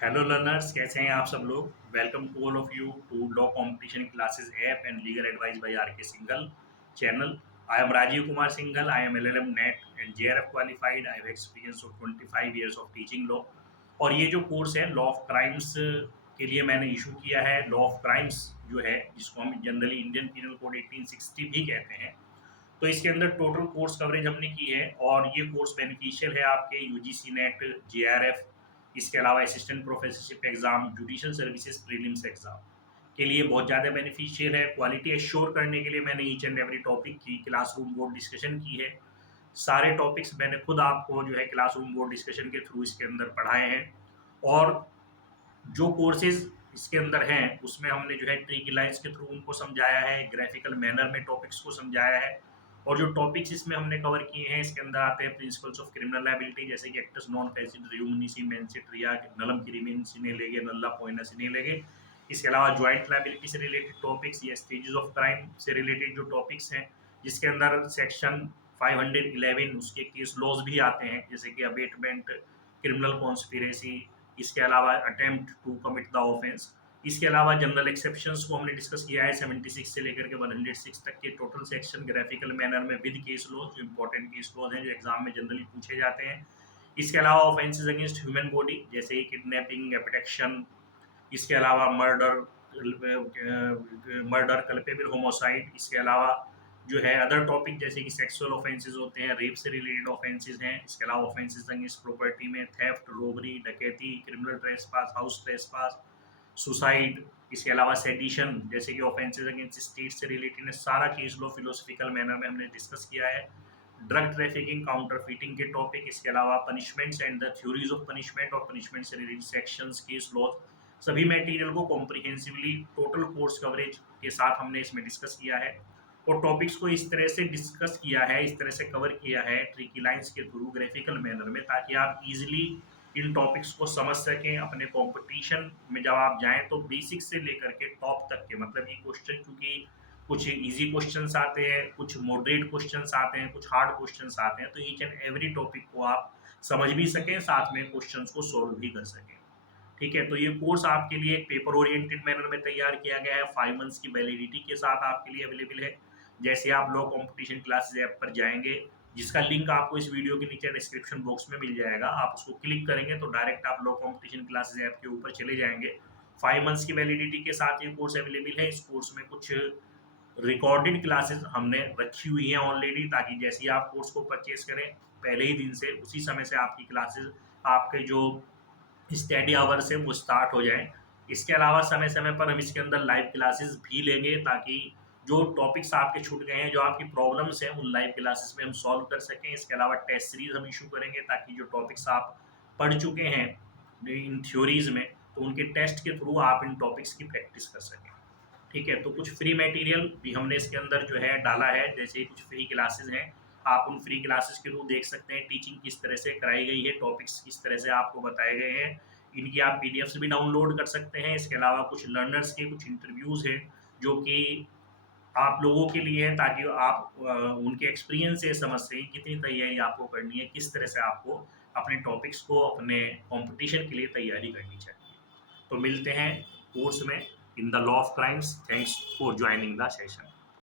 Hello learners, कैसे हैं आप सब लोग। Welcome to all of you to law competition classes app and legal advice by R K Singhal channel. I am Rajeev Kumar Singhal. I am LLM NET and JRF qualified. I have experience of 25 years of teaching law. और ये जो course है law of crimes के लिए मैंने issue किया है। Law of crimes जो है, जिसको हम जनरली इंडियन पीनल कोड 1860 भी कहते हैं, तो इसके अंदर टोटल कोर्स कवरेज हमने की है। और ये कोर्स बेनिफिशियल है आपके UGC नेट, JRF, इसके अलावा assistant professorship exam, judicial services prelims exam के लिए बहुत ज़्यादा बेनिफिशियल है। क्वालिटी एश्योर करने के लिए मैंने ईच एंड एवरी टॉपिक की क्लासरूम बोर्ड डिस्कशन की है। सारे टॉपिक्स मैंने खुद आपको जो है क्लासरूम बोर्ड डिस्कशन के थ्रू इसके अंदर पढ़ाए हैं। और जो कोर्सेज इसके अंदर हैं उसमें हमने जो है ट्रिकी लाइंस के थ्रू उनको समझाया है, ग्राफिकल मैनर में टॉपिक्स को समझाया है। और जो टॉपिक्स इसमें हमने कवर किए हैं, इसके अंदर आते हैं प्रिंसिपल्स ऑफ क्रिमिनल लायबिलिटी, जैसे कि एक्टस नॉन फेसिड रियूमनिसी मेंसिट रिया नलम क्रिमिन सिने लेगे नल्ला पॉइंट सिने लेगे। इसके अलावा ज्वाइंट लायबिलिटी से रिलेटेड टॉपिक्स या स्टेजेस ऑफ क्राइम से रिलेटेड जो टॉपिक्स हैं, जिसके अंदर सेक्शन 511 उसके केस लॉज भी आते हैं, जैसे कि अबेटमेंट, क्रिमिनल कॉन्स्पिरेसी, इसके अलावा attempt to commit the offence. इसके अलावा जनरल एक्सेप्शंस को हमने डिस्कस किया है 76 से लेकर के 106 तक के टोटल सेक्शन ग्राफिकल मैनर में विद केस लॉज, जो इंपॉर्टेंट केस लॉज हैं जो एग्जाम में जनरली पूछे जाते हैं। इसके अलावा ऑफेंसेस अगेंस्ट ह्यूमन बॉडी, जैसे ही किडनैपिंग, एबडक्शन, इसके अलावा मर्डर कल्पेबल होमोसाइड। इसके अलावा जो है अदर टॉपिक जैसे कि सेक्सुअल ऑफेंसेस होते हैं, रेप से रिलेटेड ऑफेंसेस हैं। इसके अलावा ऑफेंसेस अगेंस्ट प्रॉपर्टी में थेफ्ट, रोबरी, डकैती, criminal trespass, house trespass, suicide. इसके अलावा सेडिशन जैसे कि ऑफेंसेस अगेंस्ट स्टेट से रिलेटेड है। सारा केस लॉ फिलोसफिकल मैनर में हमने डिस्कस किया है। ड्रग ट्रैफिकिंग, काउंटरफीटिंग के टॉपिक, इसके अलावा punishments and the theories of punishment और पनिशमेंट से रिलेटेड सेक्शंस, केस लॉ, सभी मटेरियल को कॉम्प्रिहेंसिवली टोटल कोर्स कवरेज के साथ हमने इसमें डिस्कस किया है। और टॉपिक्स को इस तरह से डिस्कस किया है, इस तरह से कवर किया है ट्रिकी लाइंस के थ्रू ग्राफिकल मैनर में, ताकि आप इजीली इन टॉपिक्स को समझ सकें। अपने कंपटीशन में जब आप जाएं तो बेसिक से लेकर के टॉप तक के, मतलब ये क्वेश्चन, क्योंकि कुछ इजी क्वेश्चंस आते हैं, कुछ मॉडरेट क्वेश्चंस आते हैं, कुछ हार्ड क्वेश्चंस आते हैं, तो ईच एंड एवरी टॉपिक को आप समझ भी सकें, साथ में क्वेश्चंस को सॉल्व भी कर सकें। ठीक है, तो ये कोर्स आपके लिए एक पेपर ओरिएंटेड मैनर में तैयार किया गया है, 5 मंथ्स की वैलिडिटी के साथ आपके लिए अवेलेबल है। जैसे आप लॉ कंपटीशन क्लासेस ऐप पर जाएंगे, जिसका लिंक आपको इस वीडियो के नीचे डिस्क्रिप्शन बॉक्स में मिल जाएगा, आप उसको क्लिक करेंगे तो डायरेक्ट आप लॉ कंपटीशन क्लासेस ऐप के ऊपर चले जाएंगे। 5 मंथ्स की वैलिडिटी के साथ ये कोर्स अवेलेबल है। इस कोर्स में कुछ रिकॉर्डेड क्लासेस हमने रखी हुई हैं ऑलरेडी, ताकि जैसे ही आप कोर्स को परचेज करें पहले ही दिन से उसी समय से आपकी क्लासेस, आपके जो स्टडी आवर्स है वो स्टार्ट हो जाए। इसके अलावा समय समय पर हम इसके अंदर लाइव क्लासेस भी लेंगे, ताकि जो टॉपिक्स आपके छूट गए हैं, जो आपकी प्रॉब्लम्स हैं, उन लाइव क्लासेस में हम सॉल्व कर सकें। इसके अलावा टेस्ट सीरीज हम इशू करेंगे, ताकि जो टॉपिक्स आप पढ़ चुके हैं इन थ्योरीज में, तो उनके टेस्ट के थ्रू आप इन टॉपिक्स की प्रैक्टिस कर सकें। ठीक है, तो कुछ फ्री मटेरियल भी हमने इसके अंदर जो है डाला है, जैसे कुछ फ्री क्लासेस हैं, आप उन फ्री क्लासेस के थ्रू देख सकते हैं टीचिंग किस तरह से कराई गई है, टॉपिक्स किस तरह से आपको बताए गए हैं। इनकी आप पीडीएफ्स भी डाउनलोड कर सकते हैं। इसके अलावा कुछ लर्नर्स के कुछ इंटरव्यूज़ हैं जो कि आप लोगों के लिए है, ताकि आप उनके एक्सपीरियंस से समझ सकें कितनी तैयारी आपको करनी है, किस तरह से आपको अपने टॉपिक्स को अपने कंपटीशन के लिए तैयारी करनी चाहिए। तो मिलते हैं कोर्स में in the law of crimes. Thanks for joining the session.